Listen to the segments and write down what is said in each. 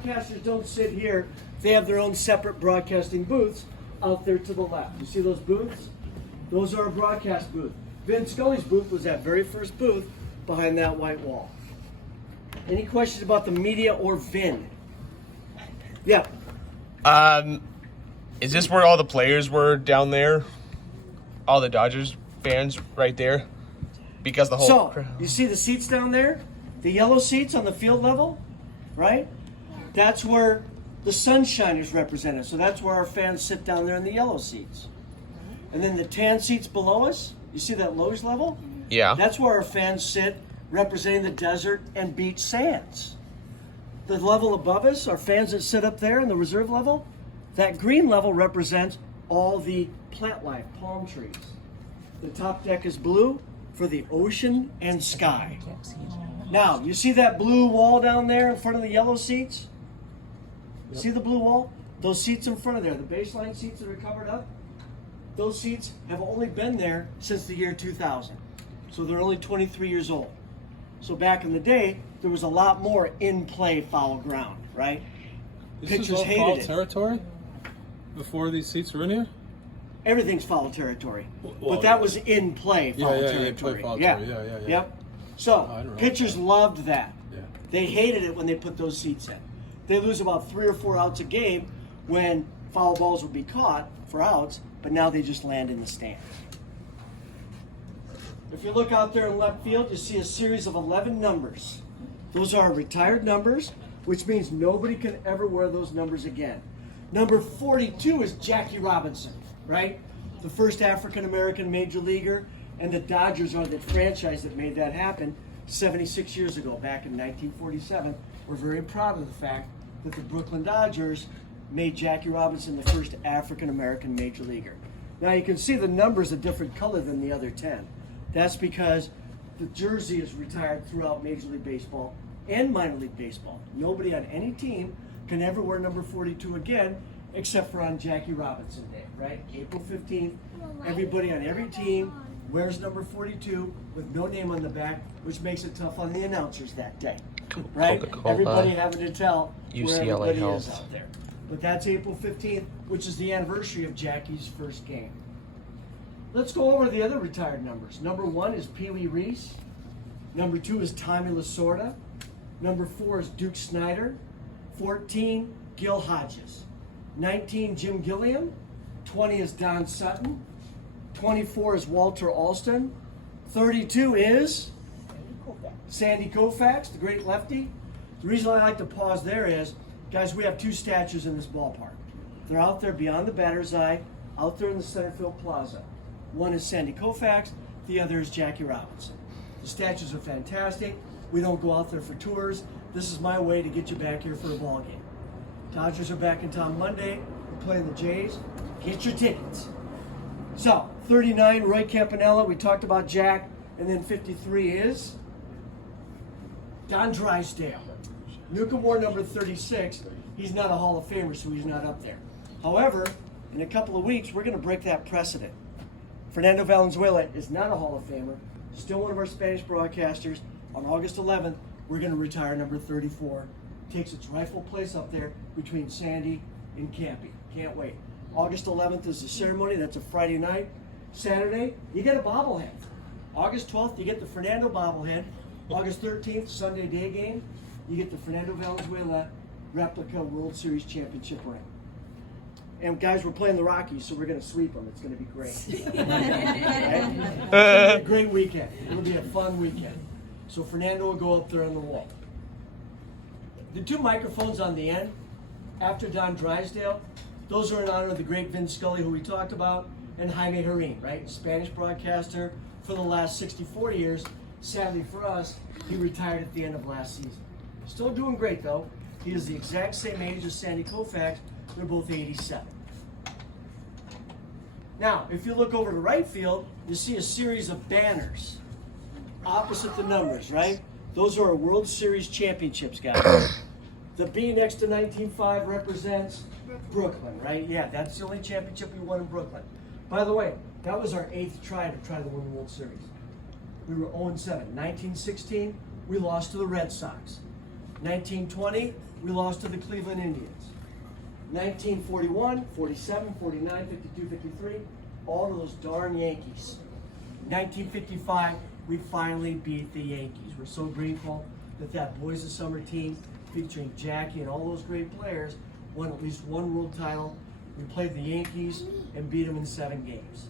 broadcasters don't sit here. They have their own separate broadcasting booths out there to the left. You see those booths? Those are a broadcast booth. Vin Scully's booth was that very first booth behind that white wall. Any questions about the media or Vin? Yeah. Is this where all the players were down there? All the Dodgers fans right there? Because the whole So, you see the seats down there? The yellow seats on the field level, right? That's where the Sunshine is represented. So that's where our fans sit down there in the yellow seats. And then the tan seats below us, you see that Lowe's level? Yeah. That's where our fans sit representing the desert and beach sands. The level above us, our fans that sit up there in the reserve level, that green level represents all the plant life, palm trees. The top deck is blue for the ocean and sky. Now, you see that blue wall down there in front of the yellow seats? Yep. See the blue wall? Those seats in front of there, the baseline seats that are covered up, those seats have only been there since the year 2000. So they're only 23 years old. So back in the day, there was a lot more in-play foul ground, right? This is all foul territory before these seats were in here? Everything's foul territory. Well, but that was in-play foul territory. In-play foul territory. Yeah. Yep. So, pitchers loved that. Yeah. They hated it when they put those seats in. They lose about 3 or 4 outs a game when foul balls would be caught for outs, but now they just land in the stands. If you look out there in left field, you see a series of 11 numbers. Those are retired numbers, which means nobody can ever wear those numbers again. Number 42 is Jackie Robinson, right? The first African-American major leaguer, and the Dodgers are the franchise that made that happen 76 years ago, back in 1947. We're very proud of the fact that the Brooklyn Dodgers made Jackie Robinson the first African-American major leaguer. Now you can see the number's a different color than the other 10. That's because the jersey is retired throughout Major League Baseball and Minor League Baseball. Nobody on any team can ever wear number 42 again, except for on Jackie Robinson Day, right? April 15th, everybody on every team wears number 42 with no name on the back, which makes it tough on the announcers that day, right? Coca-Cola, Everybody having to tell where UCLA everybody Health. is out there. But that's April 15th, which is the anniversary of Jackie's first game. Let's go over the other retired numbers. Number 1 is Pee Wee Reese. Number 2 is Tommy Lasorda. Number 4 is Duke Snider. 14, Gil Hodges. 19, Jim Gilliam. 20 is Don Sutton. 24 is Walter Alston. 32 is Sandy Koufax, the great lefty. The reason I like to pause there is, guys, we have 2 statues in this ballpark. They're out there beyond the batter's eye, out there in the center field plaza. One is Sandy Koufax, the other is Jackie Robinson. The statues are fantastic. We don't go out there for tours. This is my way to get you back here for a ball game. Dodgers are back in town Monday. We're playing the Jays. Get your tickets. So, 39, Roy Campanella. We talked about Jack. And then 53 is Don Drysdale. Newcomb wore number 36. He's not a Hall of Famer, so he's not up there. However, in a couple of weeks, we're going to break that precedent. Fernando Valenzuela is not a Hall of Famer, still one of our Spanish broadcasters. On August 11th, we're going to retire number 34. Takes its rightful place up there between Sandy and Campy. Can't wait. August 11th is the ceremony. That's a Friday night. Saturday, you get a bobblehead. August 12th, you get the Fernando bobblehead. August 13th, Sunday day game, you get the Fernando Valenzuela replica World Series championship ring. And guys, we're playing the Rockies, so we're going to sweep them. It's going to be great. Right? It's going to be a great weekend. It'll be a fun weekend. So Fernando will go up there on the wall. The 2 microphones on the end, after Don Drysdale, those are in honor of the great Vin Scully, who we talked about, and Jaime Jarrín, right? Spanish broadcaster for the last 64 years. Sadly for us, he retired at the end of last season. Still doing great, though. He is the exact same age as Sandy Koufax. They're both 87. Now, if you look over to right field, you see a series of banners opposite the numbers, right? Those are our World Series championships, guys. The B next to 19-5 represents Brooklyn, right? Yeah, that's the only championship we won in Brooklyn. By the way, that was our 8th try to win the World Series. We were 0-7. 1916, we lost to the Red Sox. 1920, we lost to the Cleveland Indians. 1941, 47, 49, 52, 53, all of those darn Yankees. 1955, we finally beat the Yankees. We're so grateful that that Boys of Summer team featuring Jackie and all those great players won at least one world title. We played the Yankees and beat them in 7 games.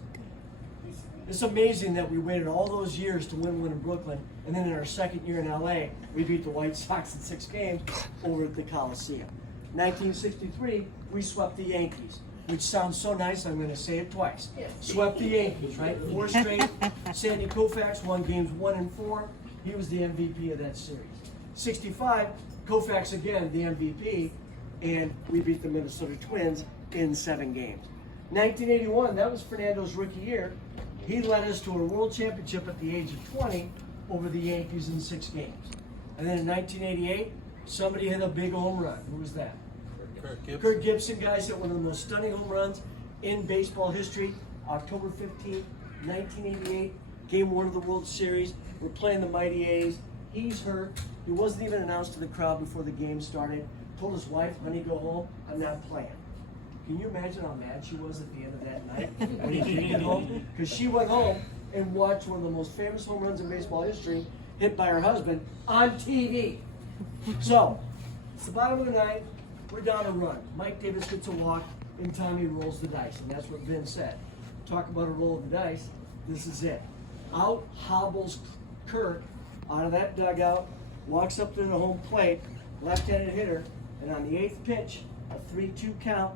It's amazing that we waited all those years to win one in Brooklyn, and then in our second year in LA, we beat the White Sox in 6 games over at the Coliseum. 1963, we swept the Yankees, which sounds so nice, I'm going to say it twice. Swept the Yankees, right? 4 straight. Sandy Koufax won games 1 and 4. He was the MVP of that series. 65, Koufax again, the MVP, and we beat the Minnesota Twins in 7 games. 1981, that was Fernando's rookie year. He led us to a world championship at the age of 20 over the Yankees in 6 games. And then in 1988, somebody hit a big home run. Who was that? Kirk Gibson, guys, hit one of the most stunning home runs in baseball history. October 15th, 1988, Game 1 of the World Series. We're playing the Mighty A's. He's hurt. He wasn't even announced to the crowd before the game started. Told his wife, honey, go home. I'm not playing. Can you imagine how mad she was at the end of that night when he didn't get home? Because she went home and watched one of the most famous home runs in baseball history hit by her husband on TV. So, it's the bottom of the ninth. We're down a run. Mike Davis gets a walk, and Tommy rolls the dice, and that's what Vince said. Talk about a roll of the dice. This is it. Out hobbles Kirk out of that dugout, walks up to the home plate, left-handed hitter, and on the 8th pitch, a 3-2 count,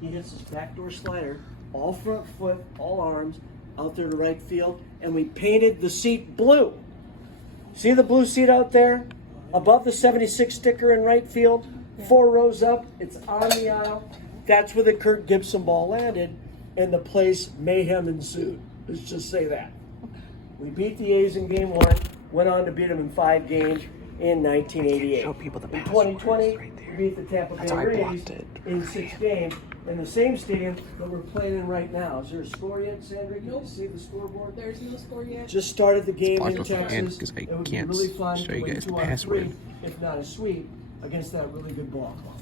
he hits his backdoor slider, all front foot, all arms, out there to right field, and we painted the seat blue. See the blue seat out there? Above the 76 sticker in right field, 4 rows up, it's on the aisle. That's where the Kirk Gibson ball landed, and the place mayhem ensued. Let's just say that. We beat the A's in game 1, went on to beat them in 5 games in 1988. Show people the in passwords 2020, right there. we beat the Tampa Bay That's why I Rays blocked it. in 6 games in the same stadium that we're playing in right now. Is there a score yet, Sandra? Can Nope. you see the scoreboard? There's no score yet. Just started the game blocked in off my hand Texas. 'cause I It would be can't really fun show to you win guys the 2 out of password. 3, if not a sweep, against that really good ball club.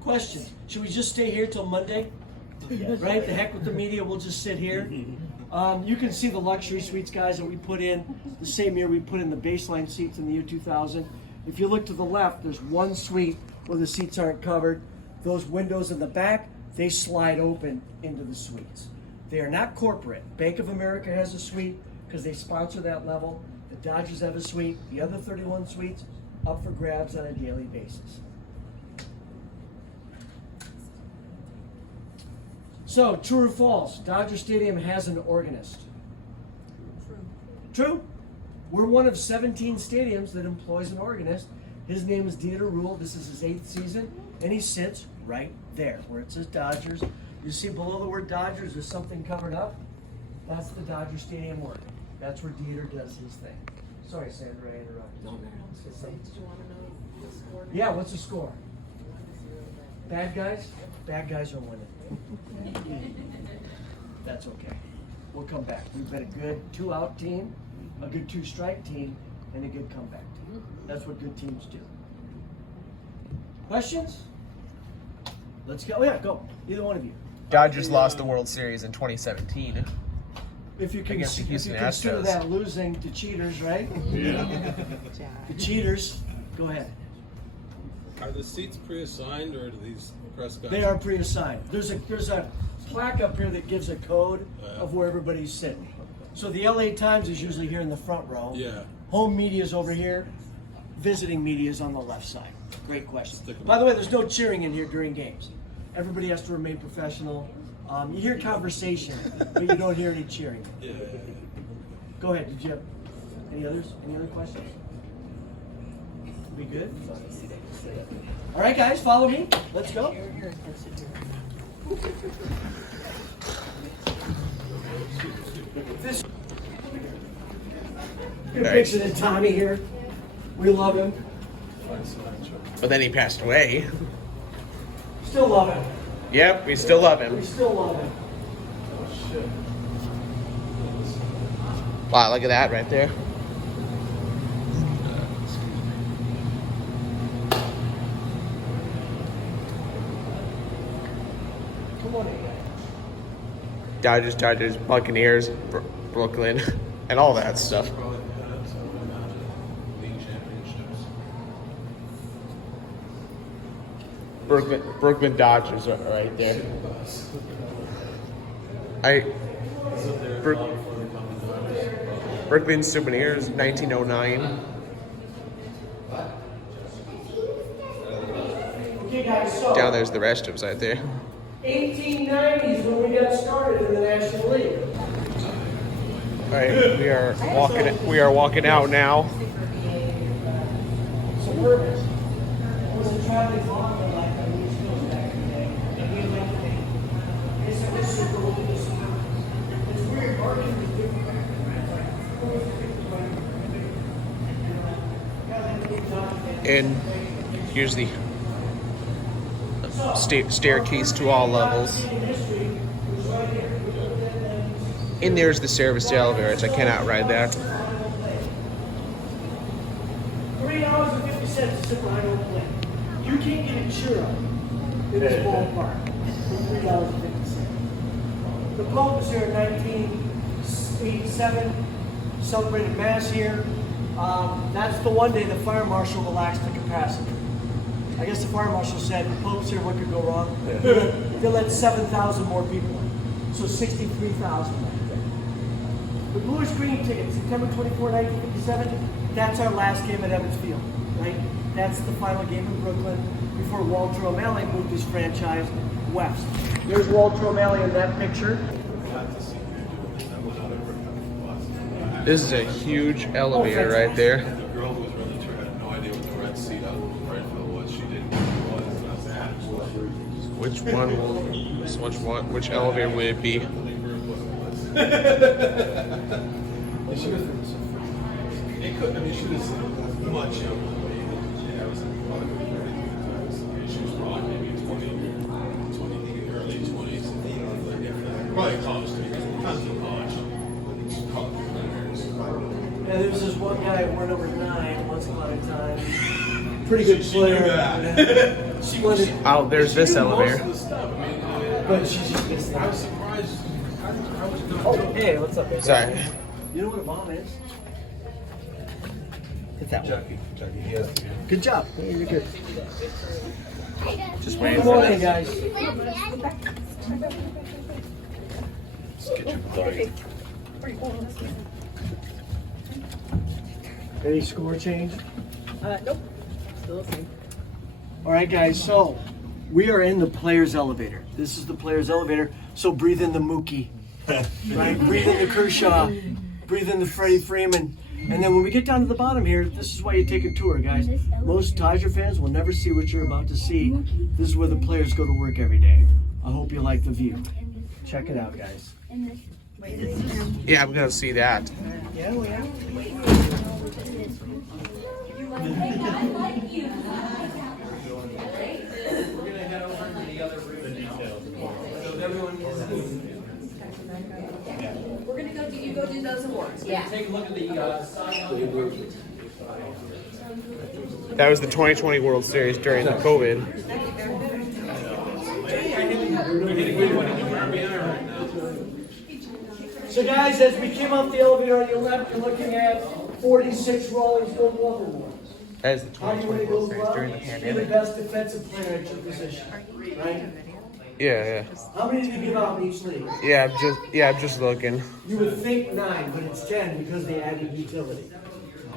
Question: should we just stay here till Monday? Right? The heck with the media. We'll just sit here. You can see the luxury suites, guys, that we put in the same year we put in the baseline seats in the year 2000. If you look to the left, there's one suite where the seats aren't covered. Those windows in the back, they slide open into the suites. They are not corporate. Bank of America has a suite because they sponsor that level. The Dodgers have a suite. The other 31 suites up for grabs on a daily basis. So, true or false? Dodger Stadium has an organist. True. We're one of 17 stadiums that employs an organist. His name is Dieter Rule. This is his 8th season, and he sits right there where it says Dodgers. You see below the word Dodgers, there's something covered up. That's the Dodger Stadium organ. That's where Dieter does his thing. Sorry, Sandra, I interrupted. No, no, no. Did you want to know the score? Yeah, what's the score? Bad guys? Bad guys are winning. That's okay. We'll come back. We've been a good 2-out team, a good 2-strike team, and a good comeback team. That's what good teams do. Questions? Let's go. Oh yeah, go. Either one of you. Dodgers lost the World Series in 2017. If you can, Against the if you Houston consider Astros. that losing to cheaters, right? Yeah. The cheaters. Go ahead. Are the seats pre-assigned or do these press guys? They are pre-assigned. There's a plaque up here that gives a code of where everybody's sitting. So the LA Times is usually here in the front row. Yeah. Home media is over here. Visiting media is on the left side. Great question. Stick 'em By the way, there's no cheering in here during games. Everybody has to remain professional. You hear conversation, but you don't hear any cheering. Yeah. Go ahead. Did you have any others? Any other questions? We good? All right, guys, follow me. Let's go. This. You're fixing it, Tommy here. We love him. But then he passed away. Still love him. Yep, we still love We him. still love him. Wow, look at that right there. Dodgers, Buccaneers, Brooklyn, and all that stuff. Brooklyn Dodgers are right there. Brooklyn Souvenirs, 1909. Okay, guys, so Down there's the restrooms right there. 1890s when we got started in the National League. All right, we are walking out now. Suburbans. It was a traveling model like that we still back in the day. And we left it. It's a super old. It's weird. Market is different. And here's the staircase to all levels. And there's the service elevator. I cannot ride that. $3.50 to sit behind old plane. You can't get a churro in this ballpark for $3.50. The Pope was here in 1987, celebrated Mass here. That's the one day the fire marshal relaxed the capacity. I guess the fire marshal said, the Pope's here, what could go wrong? They let 7,000 more people in. So 63,000 back there. The bluish green ticket, September 24, 1957, that's our last game at Evans Field, right? That's the final game in Brooklyn before Walter O'Malley moved his franchise west. There's Walter O'Malley in that picture. This is a huge elevator right there. The girl who was really true had no idea what the red seat out right for was. She didn't know what it was. Which elevator would it be? She was. It could. I mean, she was much younger. Yeah, it was probably she was probably maybe 20, early 20s. Probably college. Tons of college. And there was this one guy who wore number 9 once upon a time. Pretty good player. Splendid. Oh, there's this elevator. But she just missed I was that. surprised. Oh, hey, what's up, baby? Sorry. You know what a bomb is? Hit that one. Jackie, yes. Good job. You're good. Just Good waiting for morning, this. guys. Any score change? Nope. Still the same. All right, guys, so we are in the player's elevator. This is the player's elevator, so breathe in the Mookie, right? Breathe in the Kershaw, breathe in the Freddie Freeman. And then when we get down to the bottom here, this is why you take a tour, guys. Most Dodger fans will never see what you're about to see. This is where the players go to work every day. I hope you like the view. Check it out, guys. Yeah, I'm gonna see that. Yeah, we are. We're gonna go do those awards. Yeah. Take a look at the That was the 2020 World Series during the COVID. So guys, as we came up the elevator on your left, you're looking at 46 Rawlings Gold Glove Awards. That is the How do you win a 2020 World Gold Series Glove? during the You're the pandemic. best defensive player at your position, right? Yeah, How many did you give out in each league? yeah. I'm just looking. You would think 9, but it's 10 because they added utility.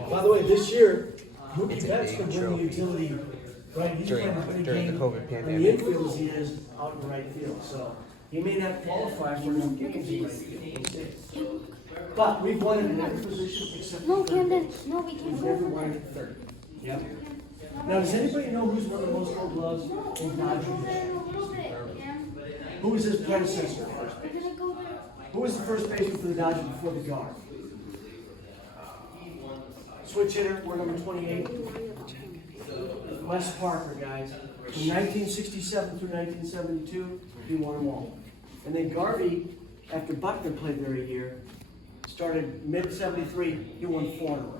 By the way, this year, Mookie Betts can bring the utility, right? He's During- playing a pretty during the game COVID in pandemic. the infield as he is out in right field. So he may not qualify for enough games in right field. We'll see. But we've won in every position except No, for third. Camden. No, we can't We've go never for won that. at third. Yep. Now, does anybody know who's won the most Gold Gloves in Dodger history? Who was his predecessor? We're gonna go there. Who was the first baseman for the Dodgers before the guard? Switch hitter, we're number 28. Wes Parker, guys. From 1967 through 1972, he won them all. And then Garvey, after Buckner played there a year, started mid-73, he won 4 in a row.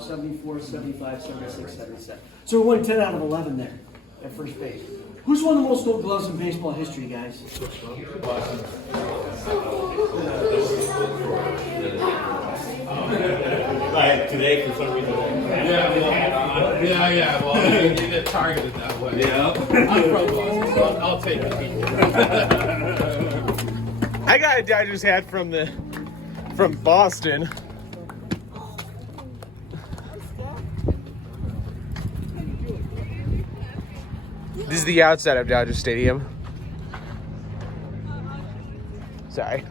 74, 75, 76, 77. So we won 10 out of 11 there at first base. Who's won the most Gold Gloves in baseball history, guys? Today, for some reason. Yeah. Well, you get targeted that way. Yeah. I'm from Boston, so I'll take it. I got a Dodgers hat from Boston. This is the outside of Dodger Stadium. Sorry.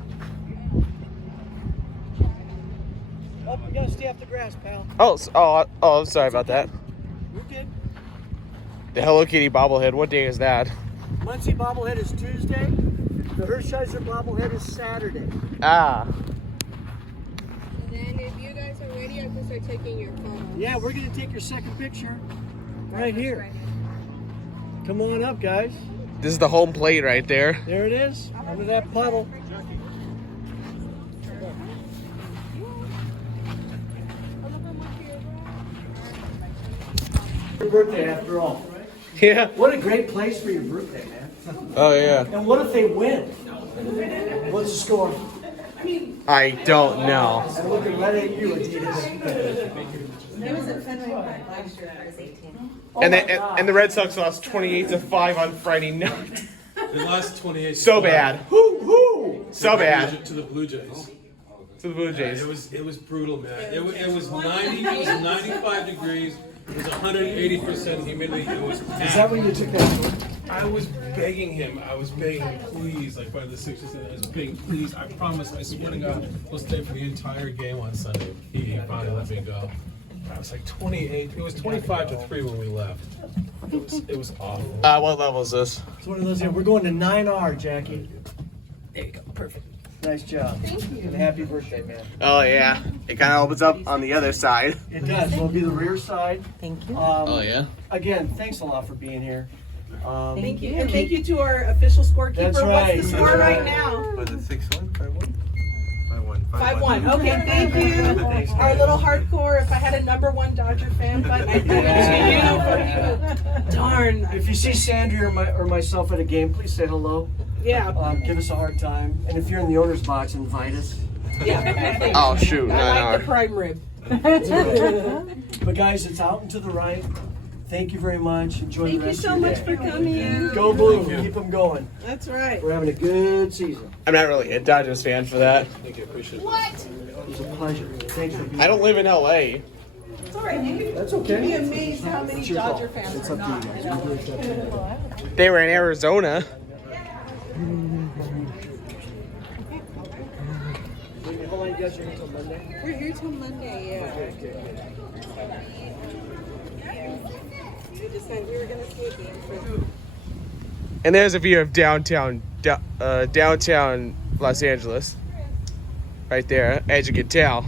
Oh, we gotta stay off the grass, pal. Oh, I'm sorry about that. You're good. The Hello Kitty bobblehead. What day is that? Muncie bobblehead is Tuesday. The Hershiser bobblehead is Saturday. Ah. And then if you guys are ready, I can start taking your photos. Yeah, we're gonna take your second picture right here. Come on up, guys. This is the home plate right there. There it is, under that puddle. Your birthday, after all. Yeah. What a great place for your birthday, man. Oh yeah. And what if they win? What's the score? I don't know. I'm looking right at you, Adidas. It was at Fenway Park last year. I was 18. And the Red Sox lost 28-5 on Friday night. The last 28. So bad. So bad. To the Blue Jays. To the Blue Jays. It was brutal, man. It was 95 degrees. It was 180% humidity. It was Is that when you took that? I was begging him, please, like by the 60th, I was begging, please, I promise, I swear to God, we'll stay for the entire game on Sunday. He finally let me go. I was like 28, it was 25-3 when we left. It was awful. What level is this? It's one of those. We're going to 9R, Jackie. There you go. Perfect. Nice job. Thank you. And happy birthday, man. Oh yeah. It kind of opens up on the other side. It does. It'll be the rear side. Thank you. Oh yeah. Again, thanks a lot for being here. Thank you. And thank you to our official scorekeeper. That's right. What's the score right now? Was it 6-1? 5-1? 5-1. Okay, thank you. Our little hardcore. If I had a #1 Dodger fan button, I'd give it to you. Darn. If you see Sandra or myself at a game, please say hello. Yeah. Give us a hard time. And if you're in the owner's box, invite us. Yeah. Oh shoot. I like No. the prime rib. But guys, it's out and to the right. Thank you very much. Enjoy Thank the you rest so of your much day. for coming. Go Blue. Keep them going. That's right. We're having a good season. I'm not really a Dodgers fan for that. It was a pleasure. Thanks for being I don't live in LA. It's all right. You'd That's be okay. amazed how many It's your fault. Dodger fans It's are up to not. you guys. You do it up to you. They were in Arizona. How long you guys are here until Monday? We're here till Monday, yeah. We decided we were gonna see a game for. And there's a view of downtown Los Angeles. Right there, as you can tell.